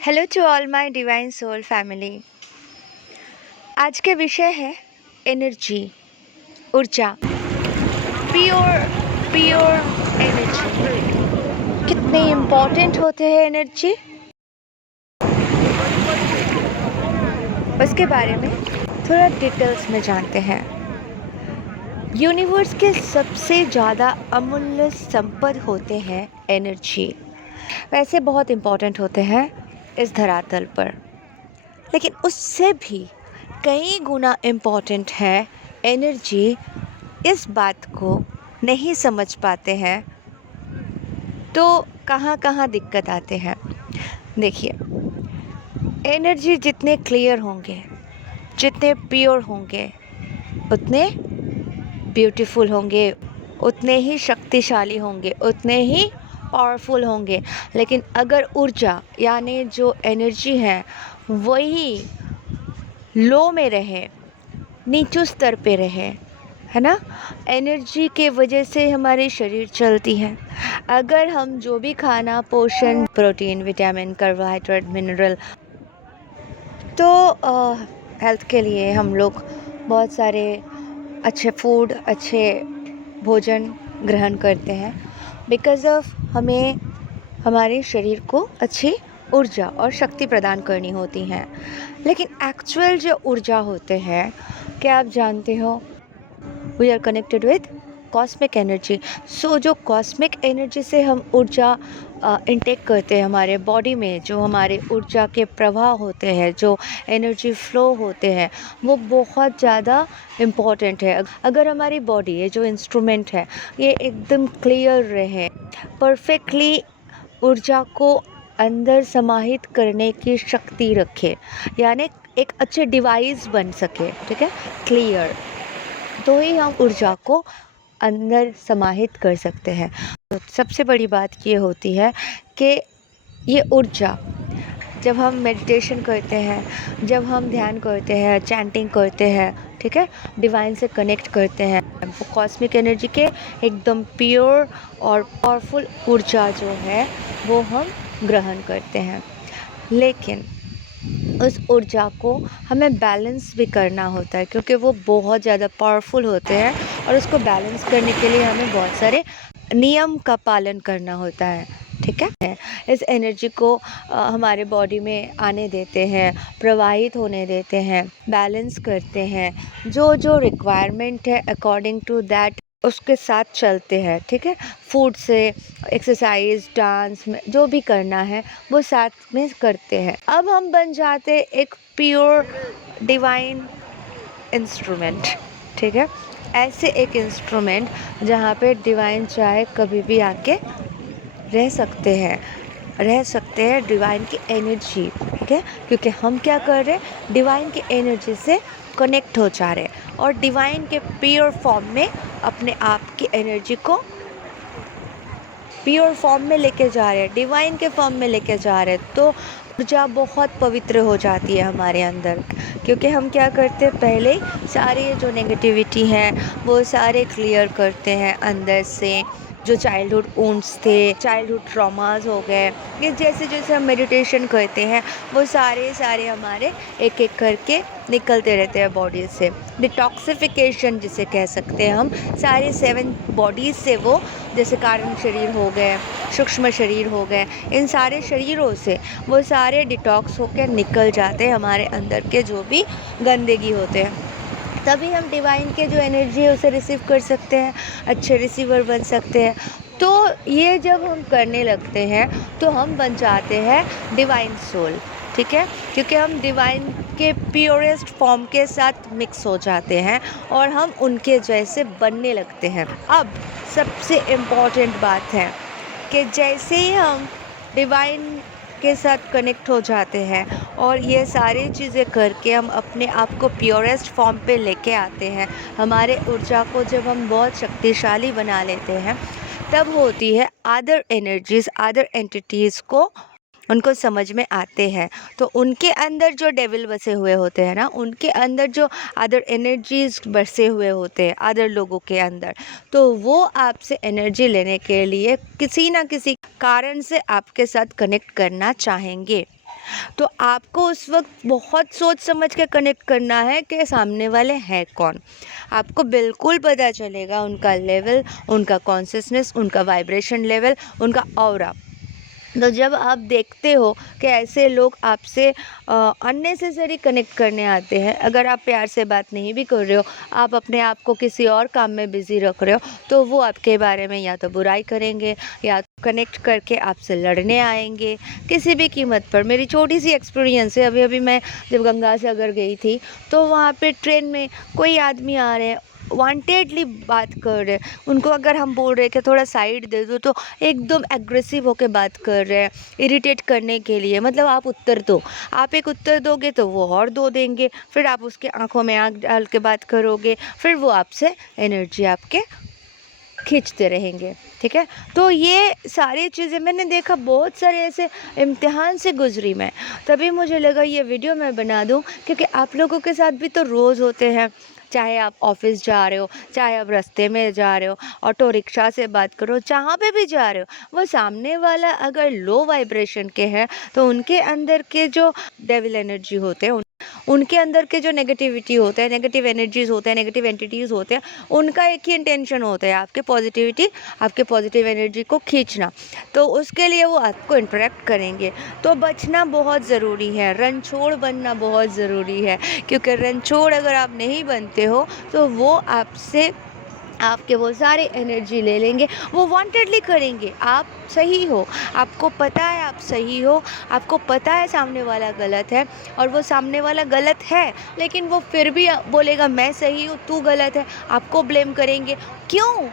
Hello to all my divine soul family. आज के विषय है एनर्जी, ऊर्जा, प्योर प्योर एनर्जी। कितने इम्पोर्टेंट होते हैं एनर्जी, उसके बारे में थोड़ा डिटेल्स में जानते हैं। यूनिवर्स के सबसे ज़्यादा अमूल्य संपद होते हैं एनर्जी। वैसे बहुत इम्पोर्टेंट होते हैं इस धरातल पर, लेकिन उससे भी कई गुना इम्पॉर्टेंट है एनर्जी। इस बात को नहीं समझ पाते हैं तो कहाँ कहाँ दिक्कत आते हैं। देखिए, एनर्जी जितने क्लियर होंगे, जितने प्योर होंगे, उतने ब्यूटीफुल होंगे, उतने ही शक्तिशाली होंगे, उतने ही पावरफुल होंगे। लेकिन अगर ऊर्जा यानी जो एनर्जी है वही लो में रहे, नीचू स्तर पे रहे, है ना, एनर्जी के वजह से हमारे शरीर चलती है। अगर हम जो भी खाना, पोषण, प्रोटीन, विटामिन, कार्बोहाइड्रेट, मिनरल, तो हेल्थ के लिए हम लोग बहुत सारे अच्छे फूड, अच्छे भोजन ग्रहण करते हैं, बिकॉज़ ऑफ हमें हमारे शरीर को अच्छी ऊर्जा और शक्ति प्रदान करनी होती हैं। लेकिन एक्चुअल जो ऊर्जा होते हैं, क्या आप जानते हो, we are connected with cosmic energy. So जो कॉस्मिक एनर्जी से हम ऊर्जा इंटेक करते हैं हमारे बॉडी में, जो हमारे ऊर्जा के प्रवाह होते हैं, जो एनर्जी फ्लो होते हैं, वो बहुत ज़्यादा इम्पॉर्टेंट है। अगर हमारी बॉडी, ये जो इंस्ट्रूमेंट है, ये एकदम क्लियर रहे, परफेक्टली ऊर्जा को अंदर समाहित करने की शक्ति रखे, यानी एक अच्छे डिवाइस बन सके, ठीक है, क्लियर, तो ही हम ऊर्जा को अंदर समाहित कर सकते हैं। तो सबसे बड़ी बात ये होती है कि ये ऊर्जा, जब हम मेडिटेशन करते हैं, जब हम ध्यान करते हैं, चैंटिंग करते हैं, ठीक है, डिवाइन से कनेक्ट करते हैं, वो कॉस्मिक एनर्जी के एकदम प्योर और पावरफुल ऊर्जा जो है वो हम ग्रहण करते हैं। लेकिन उस ऊर्जा को हमें बैलेंस भी करना होता है, क्योंकि वो बहुत ज़्यादा पावरफुल होते हैं और उसको बैलेंस करने के लिए हमें बहुत सारे नियम का पालन करना होता है, ठीक है। इस एनर्जी को हमारे बॉडी में आने देते हैं, प्रवाहित होने देते हैं, बैलेंस करते हैं, जो जो रिक्वायरमेंट है अकॉर्डिंग टू दैट उसके साथ चलते हैं, ठीक है। फूड से एक्सरसाइज, डांस में जो भी करना है वो साथ में करते हैं। अब हम बन जाते एक प्योर डिवाइन इंस्ट्रूमेंट, ठीक है। ऐसे एक इंस्ट्रूमेंट जहाँ पे डिवाइन चाहे कभी भी आके रह सकते हैं डिवाइन की एनर्जी, ठीक है, क्योंकि हम क्या कर रहे हैं, डिवाइन की एनर्जी से कनेक्ट हो जा रहे हैं और डिवाइन के प्योर फॉर्म में अपने आप की एनर्जी को प्योर फॉर्म में लेके जा रहे हैं, डिवाइन के फॉर्म में लेके जा रहे हैं। तो ऊर्जा बहुत पवित्र हो जाती है हमारे अंदर, क्योंकि हम क्या करते हैं, पहले सारे जो नेगेटिविटी है वो सारे क्लियर करते हैं अंदर से। जो चाइल्डहुड वुंड्स थे, चाइल्डहुड ट्रॉमास हो गए, ये जैसे जैसे हम मेडिटेशन करते हैं वो सारे हमारे एक एक करके निकलते रहते हैं बॉडी से। डिटॉक्सिफिकेशन जिसे कह सकते हैं हम, सारे 7 बॉडीज़ से, वो जैसे कारण शरीर हो गए, सूक्ष्म शरीर हो गए, इन सारे शरीरों से वो सारे डिटॉक्स होकर निकल जाते हैं हमारे अंदर के जो भी गंदगी होते हैं। तभी हम डिवाइन के जो एनर्जी है उसे रिसीव कर सकते हैं, अच्छे रिसीवर बन सकते हैं। तो ये जब हम करने लगते हैं तो हम बन जाते हैं डिवाइन सोल, ठीक है, क्योंकि हम डिवाइन के प्योरेस्ट फॉर्म के साथ मिक्स हो जाते हैं और हम उनके जैसे बनने लगते हैं। अब सबसे इम्पॉर्टेंट बात है कि जैसे ही हम डिवाइन के साथ कनेक्ट हो जाते हैं और ये सारी चीज़ें करके हम अपने आप को प्योरेस्ट फॉर्म पे लेके आते हैं, हमारे ऊर्जा को जब हम बहुत शक्तिशाली बना लेते हैं, तब होती है अदर एनर्जीज़, अदर एंटिटीज़ को उनको समझ में आते हैं। तो उनके अंदर जो डेविल बसे हुए होते हैं ना, उनके अंदर जो अदर एनर्जीज़ बसे हुए होते हैं अदर लोगों के अंदर, तो वो आपसे एनर्जी लेने के लिए किसी ना किसी कारण से आपके साथ कनेक्ट करना चाहेंगे। तो आपको उस वक्त बहुत सोच समझ के कनेक्ट करना है कि सामने वाले हैं कौन। आपको बिल्कुल पता चलेगा उनका लेवल, उनका कॉन्शियसनेस, उनका वाइब्रेशन लेवल, उनका ऑरा। तो जब आप देखते हो कि ऐसे लोग आपसे अननेसेसरी कनेक्ट करने आते हैं, अगर आप प्यार से बात नहीं भी कर रहे हो, आप अपने आप को किसी और काम में बिज़ी रख रहे हो, तो वो आपके बारे में या तो बुराई करेंगे या तो कनेक्ट करके आपसे लड़ने आएंगे किसी भी कीमत पर। मेरी छोटी सी एक्सपीरियंस है, अभी अभी मैं जब गंगा सागर गई थी तो वहाँ पे ट्रेन में कोई आदमी आ रहे हैं, वांटेडली बात कर रहे हैं। उनको अगर हम बोल रहे हैं कि थोड़ा साइड दे दो तो एकदम एग्रेसिव होकर बात कर रहे हैं, इरिटेट करने के लिए। मतलब आप उत्तर दो, आप एक उत्तर दोगे तो वो और दो देंगे, फिर आप उसके आंखों में आंख डाल के बात करोगे, फिर वो आपसे एनर्जी आपके खींचते रहेंगे। ठीक है, तो ये सारी चीज़ें मैंने देखा, बहुत सारे ऐसे इम्तिहान से गुजरी मैं, तभी मुझे लगा ये वीडियो मैं बना दूं, क्योंकि आप लोगों के साथ भी तो रोज़ होते हैं। चाहे आप ऑफिस जा रहे हो, चाहे आप रास्ते में जा रहे हो, ऑटो रिक्शा से बात करो, जहाँ पे भी जा रहे हो, वो सामने वाला अगर लो वाइब्रेशन के हैं तो उनके अंदर के जो डेविल एनर्जी होते हैं, उनके अंदर के जो नेगेटिविटी होते हैं, नेगेटिव एनर्जीज होते हैं, नेगेटिव एंटिटीज़ होते हैं, उनका एक ही इंटेंशन होता है आपके पॉजिटिविटी, आपके पॉजिटिव एनर्जी को खींचना। तो उसके लिए वो आपको इंटरेक्ट करेंगे। तो बचना बहुत ज़रूरी है, रणछोड़ बनना बहुत ज़रूरी है, क्योंकि रणछोड़ अगर आप नहीं बनते हो तो वो आपसे आपके वो सारे एनर्जी ले लेंगे, वो वांटेडली करेंगे। आप सही हो, आपको पता है आप सही हो, आपको पता है सामने वाला गलत है, और वो सामने वाला गलत है लेकिन वो फिर भी बोलेगा मैं सही हूँ तू गलत है, आपको ब्लेम करेंगे। क्यों?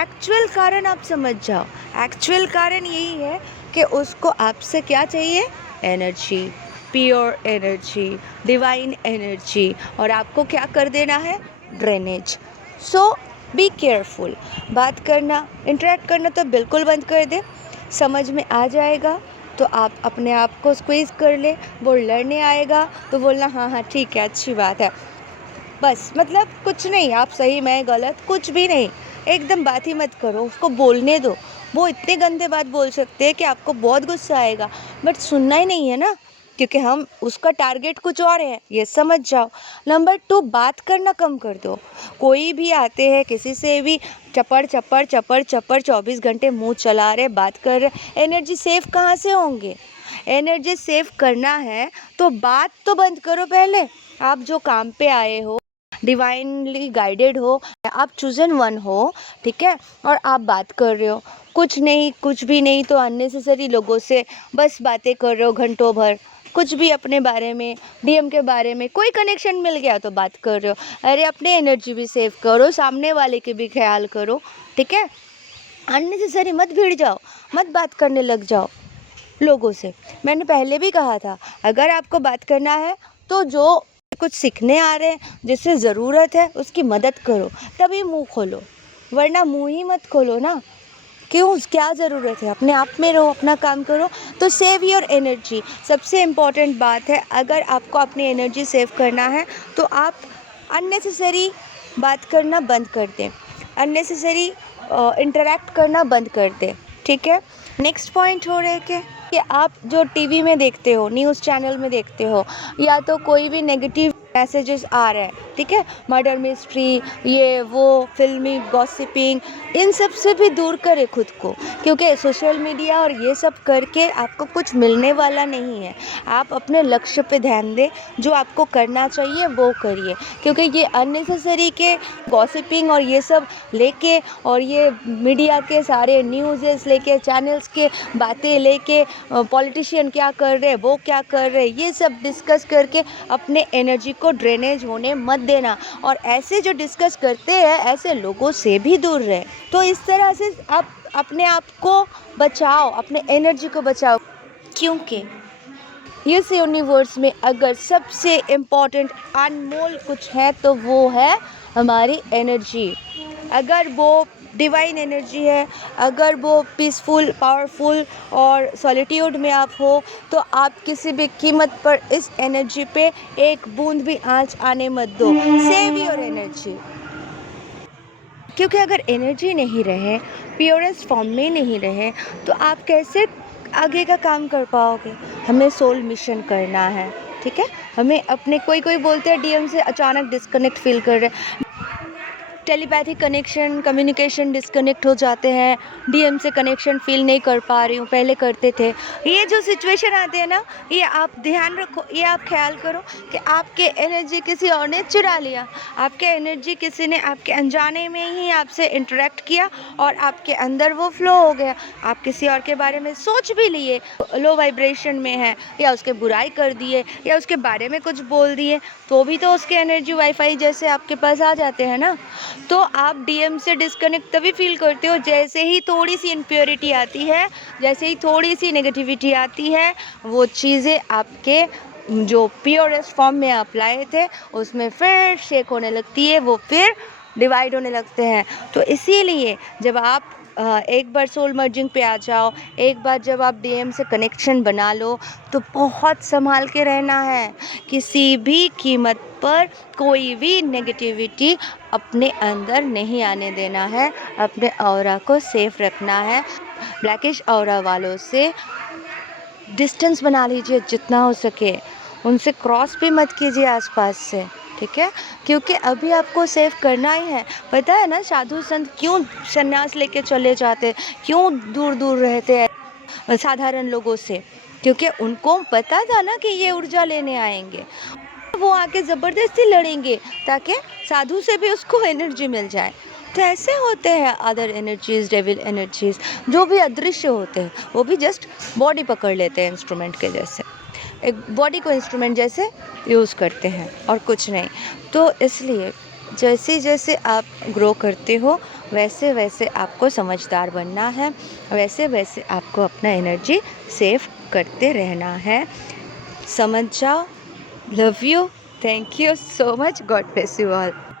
एक्चुअल कारण आप समझ जाओ। एक्चुअल कारण यही है कि उसको आपसे क्या चाहिए? Energy, pure energy, divine energy, और आपको क्या कर देना है? ड्रेनेज। So be careful. बात करना, इंटरेक्ट करना तो बिल्कुल बंद कर दे। समझ में आ जाएगा तो आप अपने आप को स्क्वीज़ कर ले, वो लड़ने आएगा तो बोलना हाँ हाँ ठीक है, अच्छी बात है, बस। मतलब कुछ नहीं, आप सही मैं गलत, कुछ भी नहीं, एकदम बात ही मत करो, उसको बोलने दो। वो इतने गंदे बात बोल सकते हैं कि आपको बहुत गुस्सा आएगा, बट सुनना ही नहीं है ना, क्योंकि हम उसका टारगेट कुछ और है, ये समझ जाओ। नंबर 2, बात करना कम कर दो। कोई भी आते हैं किसी से भी चपड़ चपड़ चपड़ चपड़ 24 घंटे मुंह चला रहे, बात कर रहे, एनर्जी सेव कहाँ से होंगे? एनर्जी सेव करना है तो बात तो बंद करो पहले। आप जो काम पे आए हो, डिवाइनली गाइडेड हो, आप चूजन वन हो, ठीक है, और आप बात कर रहे हो, कुछ नहीं, कुछ भी नहीं तो अननेसेसरी लोगों से बस बातें कर रहे हो घंटों भर, कुछ भी अपने बारे में, डीएम के बारे में, कोई कनेक्शन मिल गया तो बात कर रहे हो। अरे अपने एनर्जी भी सेव करो, सामने वाले के भी ख्याल करो। ठीक है, अननेसेसरी मत भिड़ जाओ, मत बात करने लग जाओ लोगों से। मैंने पहले भी कहा था, अगर आपको बात करना है तो जो कुछ सीखने आ रहे हैं, जिससे ज़रूरत है, उसकी मदद करो, तभी मुंह खोलो, वरना मुंह ही मत खोलो ना। क्यों? क्या ज़रूरत है? अपने आप में रहो, अपना काम करो। तो सेव योर एनर्जी, सबसे इम्पॉर्टेंट बात है। अगर आपको अपनी एनर्जी सेव करना है तो आप अननेसेसरी बात करना बंद कर दें, अननेसेसरी इंटरेक्ट करना बंद कर दें। ठीक है, नेक्स्ट पॉइंट हो रहा है कि आप जो टीवी में देखते हो, न्यूज़ चैनल में देखते हो, या तो कोई भी नेगेटिव मैसेजेस आ रहे हैं, ठीक है, मर्डर मिस्ट्री, ये वो, फिल्मी गॉसिपिंग, इन सब से भी दूर करें खुद को, क्योंकि सोशल मीडिया और ये सब करके आपको कुछ मिलने वाला नहीं है। आप अपने लक्ष्य पे ध्यान दें, जो आपको करना चाहिए वो करिए, क्योंकि ये अननेसेसरी के गॉसिपिंग और ये सब लेके, और ये मीडिया के सारे न्यूज़ लेके, चैनल्स के बातें लेके, पॉलिटिशियन क्या कर रहे हैं, वो क्या कर रहे हैं, ये सब डिस्कस करके अपने एनर्जी को ड्रेनेज होने मत देना। और ऐसे जो डिस्कस करते हैं, ऐसे लोगों से भी दूर रहे। तो इस तरह से आप अपने आप को बचाओ, अपने एनर्जी को बचाओ, क्योंकि इस यूनिवर्स में अगर सबसे इम्पोर्टेंट अनमोल कुछ है तो वो है हमारी एनर्जी। अगर वो डिवाइन एनर्जी है, अगर वो पीसफुल, पावरफुल और सॉलिट्यूड में आप हो, तो आप किसी भी कीमत पर इस एनर्जी पे एक बूंद भी आंच आने मत दो। सेव योर एनर्जी, क्योंकि अगर एनर्जी नहीं रहे, प्योरेस्ट फॉर्म में नहीं रहे, तो आप कैसे आगे का काम कर पाओगे। हमें सोल मिशन करना है, ठीक है? हमें अपने कोई बोलते हैं डीएम से अचानक डिस्कनेक्ट फ़ील कर रहे हैं। टेलीपैथिक कनेक्शन, कम्युनिकेशन डिस्कनेक्ट हो जाते हैं, डीएम से कनेक्शन फ़ील नहीं कर पा रही हूँ, पहले करते थे। ये जो सिचुएशन आते हैं ना, ये आप ध्यान रखो, ये आप ख़्याल करो कि आपके एनर्जी किसी और ने चुरा लिया। आपके एनर्जी किसी ने आपके अनजाने में ही आपसे इंटरैक्ट किया और आपके अंदर वो फ़्लो हो गया। आप किसी और के बारे में सोच भी लिए, लो वाइब्रेशन में है, या उसके बुराई कर दिए, या उसके बारे में कुछ बोल दिए, तो भी तो उसके एनर्जी वाईफ़ाई जैसे आपके पास आ जाते हैं ना। तो आप डीएम से डिस्कनेक्ट तभी फ़ील करते हो जैसे ही थोड़ी-सी इम्प्योरिटी आती है, जैसे ही थोड़ी-सी नेगेटिविटी आती है, वो चीज़ें आपके जो प्योरेस्ट फॉर्म में आप लाए थे, उसमें फिर शेक होने लगती है, वो फिर डिवाइड होने लगते हैं। तो इसीलिए जब आप एक बार सोल मर्जिंग पे आ जाओ, एक बार जब आप डीएम से कनेक्शन बना लो, तो बहुत संभाल के रहना है। किसी भी कीमत पर कोई भी नेगेटिविटी अपने अंदर नहीं आने देना है, अपने ऑरा को सेफ रखना है। ब्लैकिश ऑरा वालों से डिस्टेंस बना लीजिए जितना हो सके, उनसे क्रॉस भी मत कीजिए आसपास से, ठीक है? क्योंकि अभी आपको सेव करना ही है। पता है ना साधु संत क्यों संन्यास लेके चले जाते, क्यों दूर-दूर रहते हैं साधारण लोगों से? क्योंकि उनको पता था ना कि ये ऊर्जा लेने आएँगे। वो आके ज़बरदस्ती लड़ेंगे ताकि साधु से भी उसको एनर्जी मिल जाए। तो ऐसे होते हैं अदर एनर्जीज़, डेविल एनर्जीज़, जो भी अदृश्य होते हैं, वो भी जस्ट बॉडी पकड़ लेते हैं इंस्ट्रूमेंट के जैसे। एक बॉडी को इंस्ट्रूमेंट जैसे यूज़ करते हैं और कुछ नहीं। तो इसलिए जैसे-जैसे आप ग्रो करते हो, वैसे-वैसे आपको समझदार बनना है, वैसे-वैसे आपको अपना एनर्जी सेव करते रहना है। समझ जाओ। Love you. Thank you so much. God bless you all.